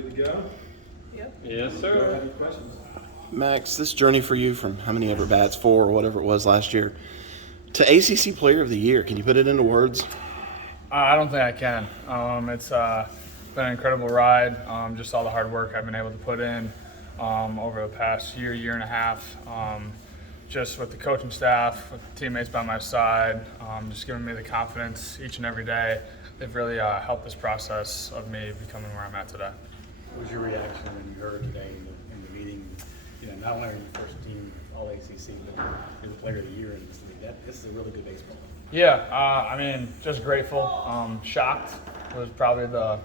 good to go? Yep. Yes, Do you sir. have any questions? Max, this journey for you from how many ever bats, 4 or whatever it was last year, to ACC Player of the Year, can you put it into words? I don't think I can. It's been an incredible ride. Just all the hard work I've been able to put in over the past year and a half. Just with the coaching staff, with the teammates by my side, just giving me the confidence each and every day. They've really helped this process of me becoming where I'm at today. What was your reaction when you heard today in the meeting? You know, not only are you first team All ACC, but you're the Player of the Year in this league. This is a really good baseball. Yeah, I mean, just grateful. Shocked was probably the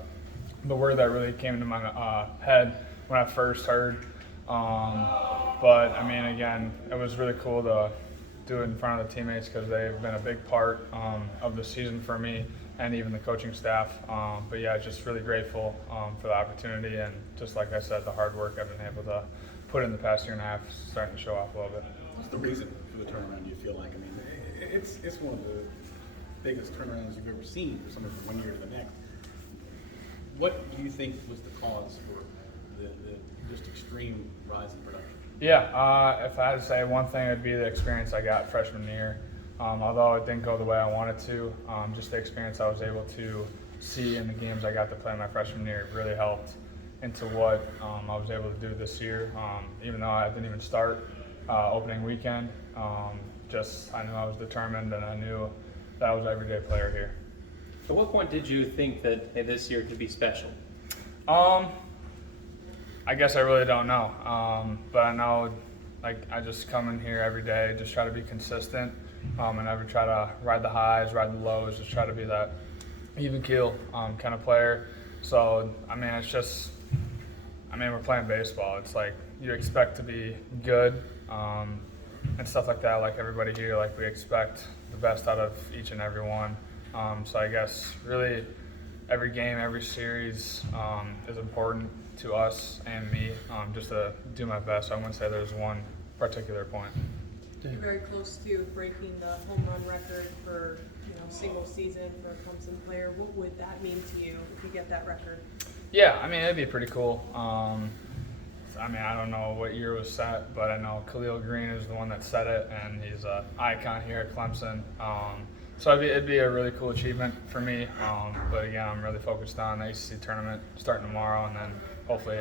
word that really came into my head when I first heard. But I mean, again, it was really cool to do it in front of the teammates because they've been a big part of the season for me and even the coaching staff. But yeah, just really grateful for the opportunity and just like I said, the hard work I've been able to put in the past year and a half is starting to show off a little bit. What's the reason for the turnaround, do you feel like? I mean, it's one of the biggest turnarounds you've ever seen for someone from one year to the next. What do you think was the cause for the just extreme rise in production? Yeah, if I had to say one thing, it'd be the experience I got freshman year. Although it didn't go the way I wanted to, just the experience I was able to see in the games I got to play my freshman year really helped into what I was able to do this year. Even though I didn't even start opening weekend, just I knew I was determined and I knew that I was an everyday player here. At what point did you think that, hey, this year could be special? I guess I really don't know, but I know like I just come in here every day, just try to be consistent, and never try to ride the highs, ride the lows, just try to be that even keel kind of player. So I mean, it's just, I mean, we're playing baseball. It's like you expect to be good and stuff like that. Like everybody here, like we expect the best out of each and every one. So I guess really every game, every series is important to us and me, just to do my best. I wouldn't say there's one particular point. You're very close to breaking the home run record for single season for a Clemson player. What would that mean to you if you get that record? Yeah, I mean, it'd be pretty cool. I mean, I don't know what year it was set, but I know Khalil Green is the one that set it, and he's an icon here at Clemson. So it'd be a really cool achievement for me. But again, I'm really focused on the ACC tournament starting tomorrow, and then hopefully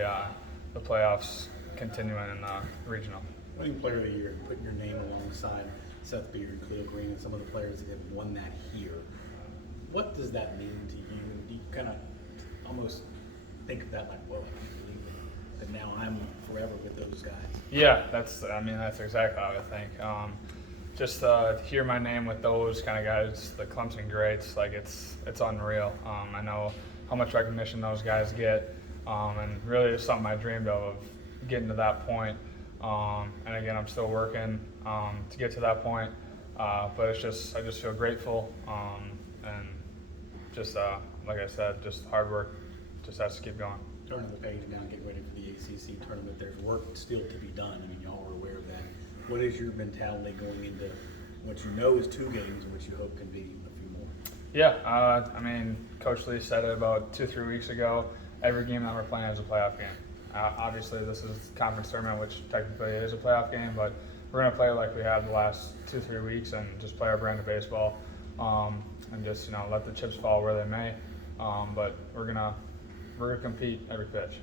the playoffs continuing in the regional. Winning Player of the Year and putting your name alongside Seth Beard and Khalil Green and some of the players that have won that here, what does that mean to you? And do you kind of almost think of that like, well, I can't believe it, that now I'm forever with those guys? Yeah, that's exactly how I think. Just hear my name with those kind of guys, the Clemson greats, like it's unreal. I know how much recognition those guys get, and really it's something I dreamed of getting to that point. And again, I'm still working to get to that point, but I just feel grateful, and just like I said, just hard work just has to keep going. Turning the page now, getting ready for the ACC tournament. There's work still to be done. I mean, y'all are aware of that. What is your mentality going into what you know is 2 games and what you hope can be a few more? Yeah, I mean, Coach Lee said it about 2-3 weeks ago. Every game that we're playing is a playoff game. Obviously, this is conference tournament, which technically is a playoff game, but we're going to play like we have the last 2-3 weeks and just play our brand of baseball, and just let the chips fall where they may. But we're gonna compete every pitch.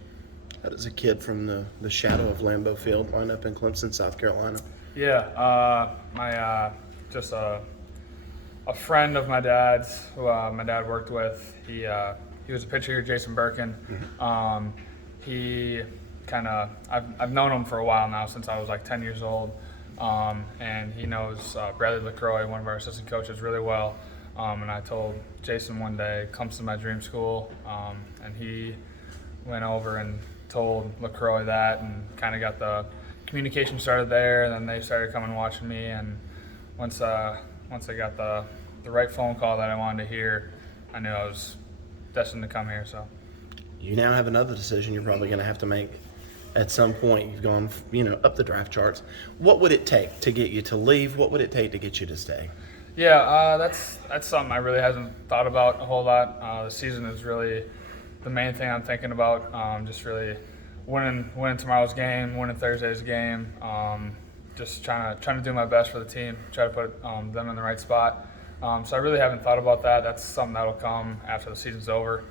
How does a kid from the shadow of Lambeau Field wind up in Clemson, South Carolina? Yeah, just a friend of my dad's who my dad worked with. He was a pitcher here, Jason Birkin. Mm-hmm. He I've known him for a while now, since I was like 10 years old, and he knows Bradley LaCroix, one of our assistant coaches, really well. And I told Jason one day, Clemson's my dream school, and he went over and told LaCroix that, and kind of got the communication started there. And then they started coming and watching me, and once I got the right phone call that I wanted to hear, I knew I was destined to come here. So You now have another decision you're probably going to have to make at some point. You've gone, up the draft charts. What would it take to get you to leave? What would it take to get you to stay? Yeah, that's something I really hasn't thought about a whole lot. The season is really the main thing I'm thinking about. Just really winning tomorrow's game, winning Thursday's game. Just trying to do my best for the team, try to put them in the right spot. So I really haven't thought about that. That's something that'll come after the season's over.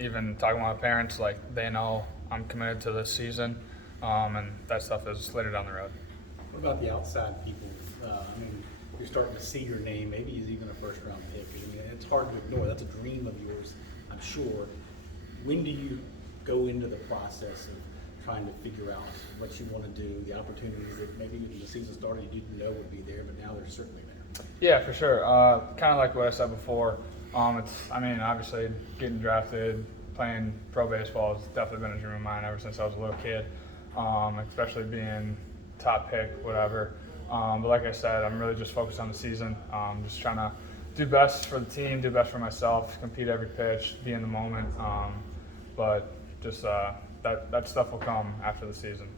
Even talking with my parents, like they know I'm committed to this season, and that stuff is later down the road. What about the outside people? I mean, you're starting to see your name. Maybe he's even a first-round pick. I mean, it's hard to ignore. That's a dream of yours, I'm sure. When do you go into the process of trying to figure out what you want to do, the opportunities that maybe when the season started you didn't know would be there, but now they're certainly there? Yeah, for sure. Kind of like what I said before. Obviously getting drafted, playing pro baseball has definitely been a dream of mine ever since I was a little kid, especially being top pick, whatever. But like I said, I'm really just focused on the season, just trying to do best for the team, do best for myself, compete every pitch, be in the moment. But just that stuff will come after the season.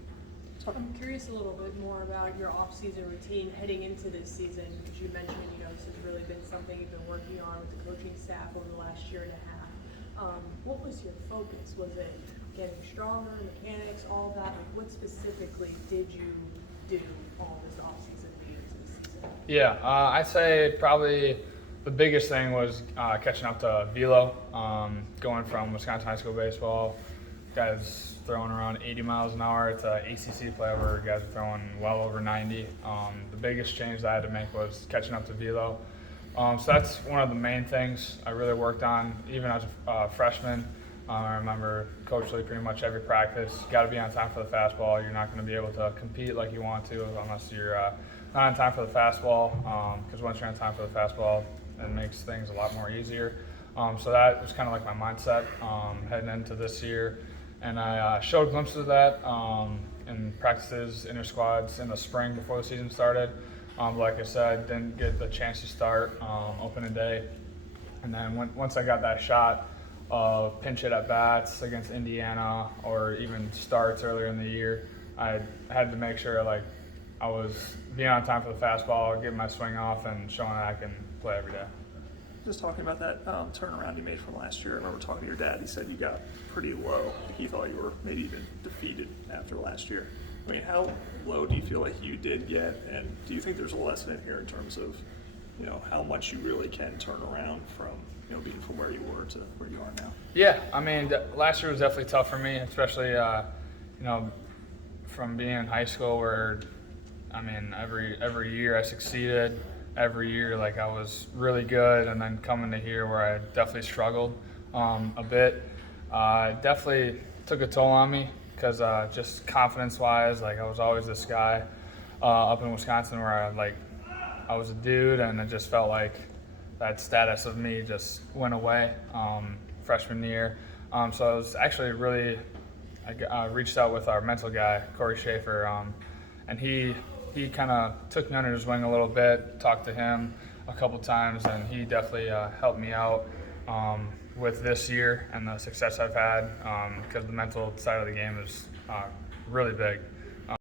I'm curious a little bit more about your off-season routine heading into this season, because you mentioned, this has really been something you've been working on with the coaching staff over the last year and a half. What was your focus? Was it getting stronger, mechanics, all that? Like, what specifically did you do all this off-season leading into the season? Yeah, I'd say probably the biggest thing was catching up to velo, going from Wisconsin high school baseball, guys throwing around 80 miles an hour, to ACC Player where guys are throwing well over 90. The biggest change that I had to make was catching up to velo. So that's one of the main things I really worked on, even as a freshman. I remember Coach Lee pretty much every practice, got to be on time for the fastball. You're not going to be able to compete like you want to unless you're not on time for the fastball, because once you're on time for the fastball, it makes things a lot more easier. So that was kind of like my mindset heading into this year. And I showed glimpses of that in practices, inter squads in the spring before the season started. Like I said, didn't get the chance to start opening day. And then once I got that shot of pinch hit at bats against Indiana, or even starts earlier in the year, I had to make sure I was being on time for the fastball, getting my swing off, and showing that I can play every day. Just talking about that turnaround you made from last year. I remember talking to your dad. He said you got pretty low. He thought you were maybe even defeated after last year. I mean, how low do you feel like you did get? And do you think there's a lesson in here in terms of, how much you really can turn around from, being from where you were to where you are now? Yeah, last year was definitely tough for me, especially, from being in high school where, every year I succeeded. Every year, I was really good, and then coming to here where I definitely struggled a bit. Definitely took a toll on me because just confidence-wise, I was always this guy up in Wisconsin where I was a dude, and it just felt like that status of me just went away freshman year. So I was actually I reached out with our mental guy, Corey Schaefer, and he kind of took me under his wing a little bit, talked to him a couple times, and he definitely helped me out with this year and the success I've had, because the mental side of the game is really big.